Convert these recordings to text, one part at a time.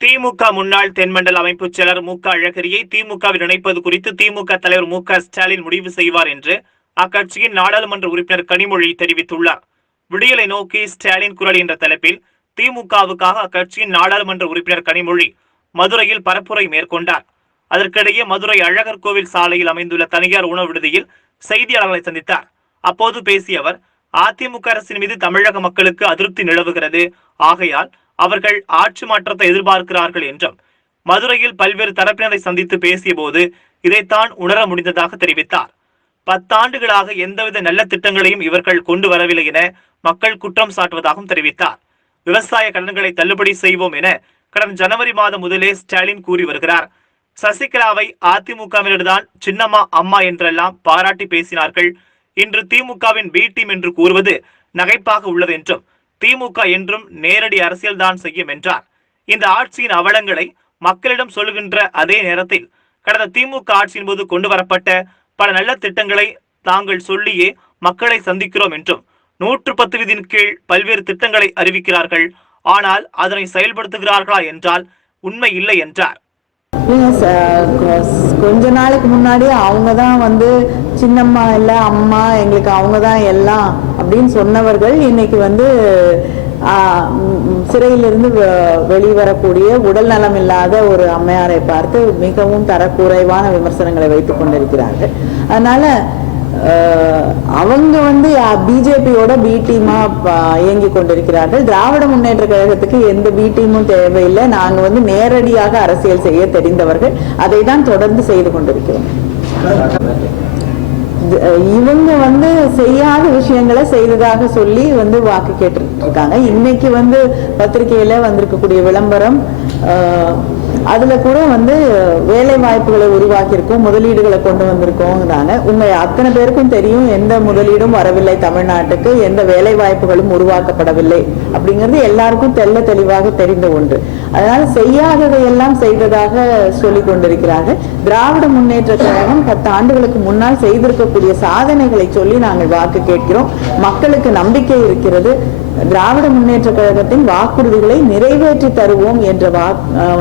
திமுக முன்னாள் தென்மண்டல அமைப்பு செயலர் மு க அழகிரியை திமுகவில் இணைப்பது குறித்து திமுக தலைவர் மு க ஸ்டாலின் முடிவு செய்வார் என்று அக்கட்சியின் நாடாளுமன்ற உறுப்பினர் கனிமொழி தெரிவித்துள்ளார். விடியலை நோக்கி ஸ்டாலின் குரல் என்ற தலைப்பில் திமுகவுக்காக அக்கட்சியின் நாடாளுமன்ற உறுப்பினர் கனிமொழி மதுரையில் பரப்புரை மேற்கொண்டார். அதற்கிடையே மதுரை அழகர் கோவில் சாலையில் அமைந்துள்ள தனியார் உணவு விடுதியில் செய்தியாளர்களை சந்தித்தார். அப்போது பேசிய அவர் அதிமுக அரசின் மீது தமிழக மக்களுக்கு அதிருப்தி நிலவுகிறது. ஆகையால் அவர்கள் ஆட்சி மாற்றத்தை எதிர்பார்க்கிறார்கள் என்றும் மதுரையில் பல்வேறு தரப்பினரை சந்தித்து பேசிய போது இதைத்தான் உணர முடிந்ததாக தெரிவித்தார். பத்தாண்டுகளாக எந்தவித நல்ல திட்டங்களையும் இவர்கள் கொண்டு வரவில்லை என மக்கள் குற்றம் சாட்டுவதாகவும் தெரிவித்தார். விவசாய கடன்களை தள்ளுபடி செய்வோம் என கடந்த ஜனவரி மாதம் முதலே ஸ்டாலின் கூறி வருகிறார். சசிகலாவை அதிமுகவினர்தான் சின்னம்மா அம்மா என்றெல்லாம் பாராட்டி பேசினார்கள். இன்று திமுகவின் பி டீம் என்று கூறுவது நகைப்பாக உள்ளது என்றும் திமுக என்றும் நேரடி அரசியல்தான் செய்யும் என்றார். இந்த ஆட்சியின் அவலங்களை மக்களிடம் சொல்லுகின்ற அதே நேரத்தில் கடந்த திமுக ஆட்சியின் போது கொண்டு வரப்பட்ட பல நல்ல திட்டங்களை தாங்கள் சொல்லியே மக்களை சந்திக்கிறோம் என்றும் நூற்று பத்து விதியின் கீழ் பல்வேறு திட்டங்களை அறிவிக்கிறார்கள். ஆனால் அதனை செயல்படுத்துகிறார்களா என்றால் உண்மை இல்லை என்றார். கொஞ்ச நாளைக்கு முன்னாடி அவங்க தான் வந்து சின்னம்மா இல்லை அம்மா எங்களுக்கு அவங்க தான் எல்லாம் அப்படின்னு சொன்னவர்கள் இன்னைக்கு வந்து சிறையிலிருந்து வெ- வெளிவரக்கூடிய உடல் நலம் இல்லாத ஒரு அம்மையாரை பார்த்து மிகவும் தரக்குறைவான விமர்சனங்களை வைத்துக் கொண்டிருக்கிறார்கள். அதனால அவங்க வந்து பிஜேபியோட பி டீமா இயங்கி கொண்டிருக்கிறார்கள். திராவிட முன்னேற்ற கழகத்துக்கு எந்த பி டீமும் தேவையில்லை. நாங்க வந்து நேரடியாக அரசியல் செய்ய தெரிந்தவர்கள். அதை தான் தொடர்ந்து செய்து கொண்டிருக்கிறோம். இவங்க வந்து செய்யாத விஷயங்களை செய்ததாக சொல்லி வந்து வாக்கு கேட்டுட்டு இருக்காங்க இன்னைக்கு வந்து பத்திரிகையில வந்திருக்கக்கூடிய விளம்பரம் ஆஹ் அதுல கூட வந்து வேலை வாய்ப்புகளை உருவாக்கியிருக்கோம் முதலீடுகளை கொண்டு வந்திருக்கோங்கிறாங்க உங்க அத்தனை பேருக்கும் தெரியும் எந்த முதலீடும் வரவில்லை தமிழ்நாட்டுக்கு எந்த வேலை வாய்ப்புகளும் உருவாக்கப்படவில்லை அப்படிங்கிறது எல்லாருக்கும் தெள்ள தெளிவாக தெரிந்த ஒன்று. அதனால செய்யாததை எல்லாம் செய்ததாக சொல்லி கொண்டிருக்கிறார்கள். திராவிட முன்னேற்ற கழகம் பத்து ஆண்டுகளுக்கு முன்னால் செய்திருக்கக்கூடிய சாதனைகளை சொல்லி நாங்கள் வாக்கு கேட்கிறோம். மக்களுக்கு நம்பிக்கை இருக்கிறது. திராவிட முன்னேற்ற கழகத்தின் வாக்குறுதிகளை நிறைவேற்றி தருவோம் என்ற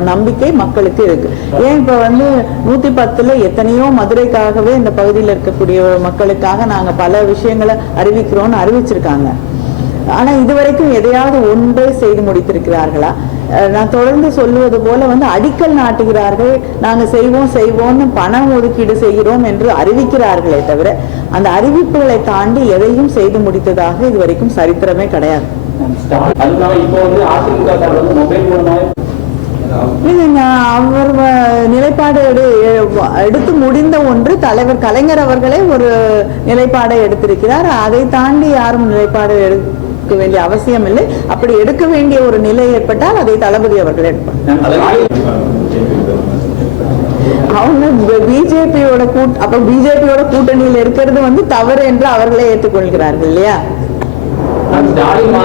நம்பிக்கை மக்களுக்கு இருக்கு. ஏன் இப்ப வந்து நூத்தி பத்துல எத்தனையோ மதுரைக்காகவே இந்த பகுதியில் இருக்கக்கூடிய மக்களுக்காக நாங்க பல விஷயங்களை அறிவிக்கிறோம்னு அறிவிச்சிருக்காங்க. ஆனா இதுவரைக்கும் எதையாவது ஒன்றை செய்து முடித்திருக்கிறார்களா? நான் தொடர்ந்து சொல்லுவது போல வந்து அடிக்கல் நாட்டுகிறார்கள். நாங்க செய்வோம் செய்வோம்னு பணம் ஒதுக்கீடு செய்கிறோம் என்று அறிவிக்கிறார்களே தவிர அந்த அறிவிப்புகளை தாண்டி எதையும் செய்து முடித்ததாக இதுவரைக்கும் சரித்திரமே கிடையாது. இல்லைங்க அவர் நிலைப்பாடு எடு- எடுத்து முடிந்த ஒன்று தலைவர் கலைஞர் அவர்களே ஒரு நிலைப்பாடை எடுத்திருக்கிறார். அதை தாண்டி யாரும் நிலைப்பாடு எடுக்க வேண்டிய அவசியம் இல்லை. அப்படி எடுக்க வேண்டிய ஒரு நிலை ஏற்பட்டால் அதை தளபதி அவர்கள் அவங்க பிஜேபியோட கூட் அப்ப பிஜேபியோட கூட்டணியில் இருக்கிறது வந்து தவறு என்று அவர்களே ஏற்றுக்கொள்கிறார்கள் இல்லையா?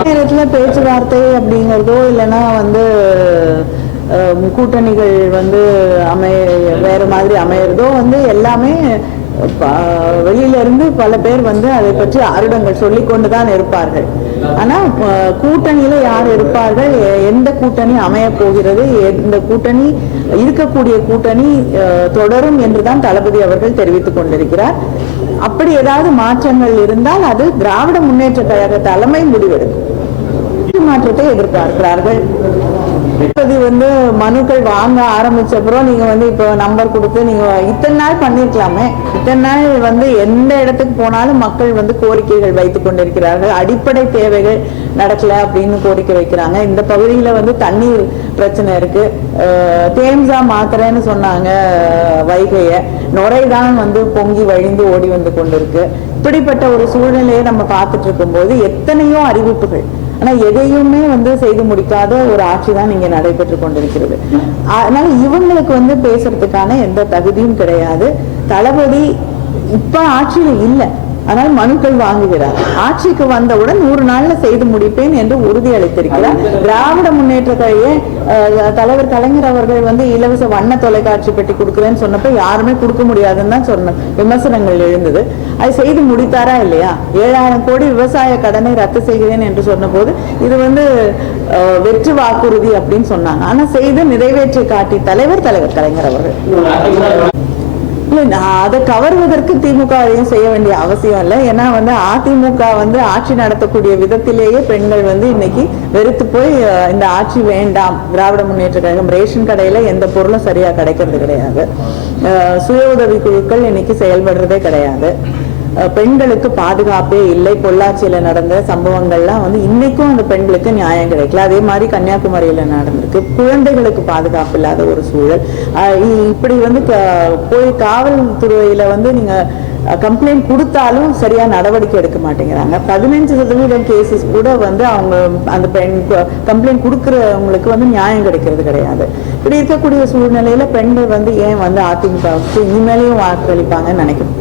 நேரத்துல பேச்சுவார்த்தை அப்படிங்கறதோ இல்லைன்னா வந்து கூட்டணிகள் வந்து அமைய வேற மாதிரி அமையறதோ வந்து எல்லாமே வெளியில இருந்து பல பேர் வந்து அதை பற்றி ஆருடங்கள் சொல்லிக் கொண்டுதான் இருப்பார்கள். ஆனா கூட்டணியில யார் இருப்பார்கள்? எந்த கூட்டணி அமைய போகிறது? எந்த கூட்டணி இருக்கக்கூடிய கூட்டணி அஹ், தொடரும் என்றுதான் தளபதி அவர்கள் தெரிவித்துக் கொண்டிருக்கிறார். அப்படி ஏதாவது மாற்றங்கள் இருந்தால் அது திராவிட முன்னேற்ற கழக தலைமை முடிவெடுக்கும். மாற்றத்தை எதிர்பார்க்கிறார்கள். இப்போது வந்து மனுக்கள் வாங்க ஆரம்பிச்ச அப்புறம் நீங்க வந்து இப்போ நம்பர் கொடுத்து நீங்க இத்தனை நாள் பண்ணிருக்கலாமே. இத்தனை நாள் வந்து எந்த இடத்துக்கு போனாலும் மக்கள் வந்து கோரிக்கைகள் வைத்துக் கொண்டிருக்கிறார்கள். அடிப்படை தேவைகள் நடக்கல அப்படின்னு கோரிக்கை வைக்கிறாங்க. இந்த பகுதியில வந்து தண்ணீர் பிரச்சனை இருக்கு. தேம்சா மாத்திரன்னு சொன்னாங்க வைகைய. நுரைதான் வந்து பொங்கி வழிந்து ஓடி வந்து கொண்டிருக்கு. இப்படிப்பட்ட ஒரு சூழ்நிலையை நம்ம பார்த்துட்டு இருக்கும்போது எத்தனையோ அறிவிப்புகள் ஆனா எதையுமே வந்து செய்து முடிக்காத ஒரு ஆட்சி தான் இங்க நடைபெற்று கொண்டிருக்கிறது. அதனால இவங்களுக்கு வந்து பேசுறதுக்கான எந்த தகுதியும் கிடையாது. தளபதி இப்ப ஆட்சியில இல்ல. ஆனால் மனுக்கள் வாங்குகிறார். ஆட்சிக்கு வந்தவுடன் நூறு நாள்ல செய்து முடிப்பேன் என்று உறுதி அளித்திருக்கிறார். திராவிட முன்னேற்ற கழக தலைவர் கலைஞர் அவர்கள் வந்து இலவச வண்ண தொலைக்காட்சி பெட்டி கொடுக்குறேன்னு சொன்னப்ப யாருமே கொடுக்க முடியாதுன்னு தான் சொன்ன விமர்சனங்கள் எழுந்தது. அது செய்து முடித்தாரா இல்லையா? ஏழாயிரம் கோடி விவசாய கடனை ரத்து செய்கிறேன் என்று சொன்னபோது இது வந்து அஹ், வாக்குறுதி அப்படின்னு சொன்னாங்க. ஆனா செய்து நிறைவேற்றி காட்டி தலைவர் தலைவர் கலைஞர் அவர்கள். இல்லை நான் அதை கவர்வதற்கு திமுக அதையும் செய்ய வேண்டிய அவசியம் இல்லை. ஏன்னா வந்து அதிமுக வந்து ஆட்சி நடத்தக்கூடிய விதத்திலேயே பெண்கள் வந்து இன்னைக்கு வெறுத்து போய் இந்த ஆட்சி வேண்டாம் திராவிட முன்னேற்ற கழகம் ரேஷன் கடையில எந்த பொருளும் சரியா கிடைக்கிறது கிடையாது. சுய உதவி குழுக்கள் இன்னைக்கு செயல்படுறதே கிடையாது. பெண்களுக்கு பாதுகாப்பே இல்லை. பொள்ளாச்சியில நடந்த சம்பவங்கள்லாம் வந்து இன்னைக்கும் அந்த பெண்களுக்கு நியாயம் கிடைக்கல. அதே மாதிரி கன்னியாகுமரியில நடந்திருக்கு. குழந்தைகளுக்கு பாதுகாப்பு இல்லாத ஒரு சூழல். இப்படி வந்து போய் காவல்துறையில வந்து நீங்க கம்ப்ளைண்ட் கொடுத்தாலும் சரியா நடவடிக்கை எடுக்க மாட்டேங்கிறாங்க. பதினஞ்சு சதவீதம் கேசஸ் கூட வந்து அவங்க அந்த பெண் கம்ப்ளைண்ட் கொடுக்கறவங்களுக்கு வந்து நியாயம் கிடைக்கிறது கிடையாது. இப்படி இருக்கக்கூடிய சூழ்நிலையில பெண்கள் வந்து ஏன் வந்து அதிமுகவுக்கு இனிமேலையும் வாக்களிப்பாங்கன்னு நினைக்கிறேன்.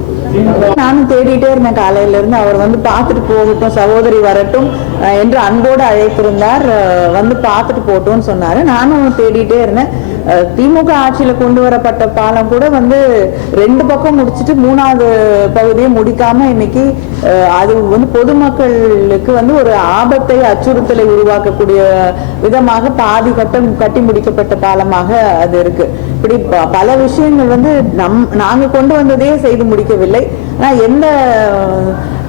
நானும் தேடிட்டே இருந்தேன் காலையில இருந்து. அவர் வந்து பார்த்துட்டு போகட்டும் சகோதரி வரட்டும் என்று அன்போடு அழைத்திருந்தார். வந்து பார்த்துட்டு போட்டோம்னு சொன்னாரு. நானும் தேடிட்டே இருந்தேன். திமுக ஆட்சியில கொண்டு வரப்பட்ட பாலம் கூட வந்து ரெண்டு பக்கம் முடிச்சிட்டு மூணாவது பகுதியை முடிக்காம இன்னைக்கு அது வந்து பொதுமக்களுக்கு வந்து ஒரு ஆபத்தை அச்சுறுத்தலை உருவாக்கக்கூடிய விதமாக பாதி கட்டம் கட்டி முடிக்கப்பட்ட பாலமாக அது இருக்கு. இப்படி ப- பல விஷயங்கள் வந்து நம் நாங்க கொண்டு வந்ததே செய்து முடிக்கவில்லை. ஆனா எந்த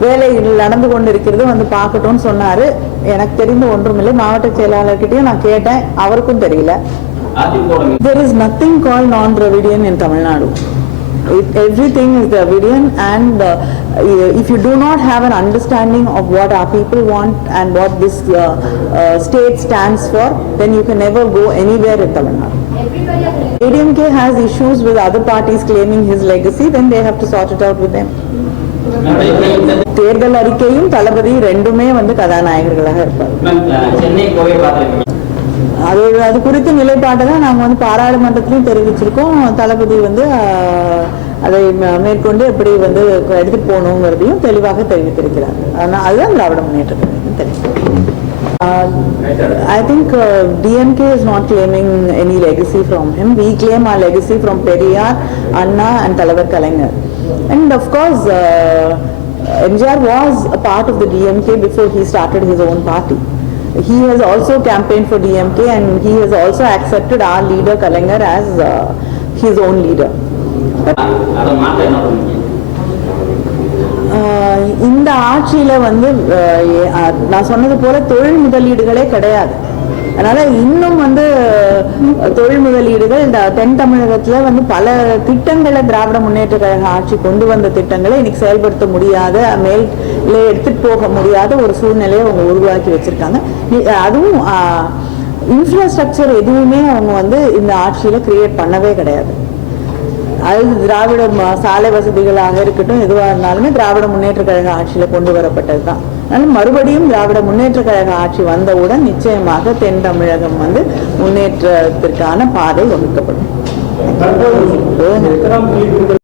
வேலை நடந்து கொண்டிருக்கிறது வந்து பார்க்கட்டும்னு சொன்னாரு எனக்கு தெரிந்து ஒன்றுமில்லை மாவட்ட செயலாளர்கிட்டயும் நான் கேட்டேன் அவருக்கும் தெரியல AIADMK there is nothing called non-Dravidian in Tamil Nadu. It, everything is Dravidian and uh, if you do not have an understanding of what our people want and what this uh, uh, state stands for, then you can never go anywhere in Tamil Nadu. ADMK has issues with other parties claiming his legacy, then they have to sort it out with them. தேர்தல் அறிக்கையும் தளபதி ரெண்டுமே வந்து கதாநாயகர்களாக இருப்பார். அது அது குறித்த நிலைப்பாட்டை தான் நாங்கள் வந்து பாராளுமன்றத்திலையும் தெரிவிச்சிருக்கோம். தளபதி வந்து அதை மேற்கொண்டு எப்படி வந்து எடுத்துட்டு போகணுங்கிறதையும் தெளிவாக தெரிவித்திருக்கிறார். ஆனால் அதுதான் Dravida Munnetra Kazhagam Uh, I think uh, DMK is not claiming any legacy from him. We claim our legacy from Periyar, Anna and Talavar Kalainar. And of course, uh, MJR was a part of the DMK before he started his own party. He has also campaigned for DMK and he has also accepted our leader Kalainar as uh, his own leader. But, இந்த ஆட்சியில வந்து நான் சொன்னது போல தொழில் முதலீடுகளே கிடையாது. அதனால இன்னும் வந்து தொழில் முதலீடுகள் இந்த தென் தமிழகத்துல வந்து பல திட்டங்களை திராவிட முன்னேற்ற கழக ஆட்சி கொண்டு வந்த திட்டங்களை இன்னைக்கு செயல்படுத்த முடியாத மேல் எடுத்துட்டு போக முடியாத ஒரு சூழ்நிலையை அவங்க உருவாக்கி வச்சிருக்காங்க. அதுவும் இன்ஃப்ராஸ்ட்ரக்சர் எதுவுமே அவங்க வந்து இந்த ஆட்சியில கிரியேட் பண்ணவே கிடையாது. அது திராவிட சாலை வசதிகளாக இருக்கட்டும் எதுவாக இருந்தாலுமே திராவிட முன்னேற்ற கழக ஆட்சியில கொண்டு வரப்பட்டது தான் அதனால மறுபடியும் திராவிட முன்னேற்ற கழக ஆட்சி வந்தவுடன் நிச்சயமாக தென் தமிழகம் வந்து முன்னேற்றத்திற்கான பாதை வகுக்கப்படும்.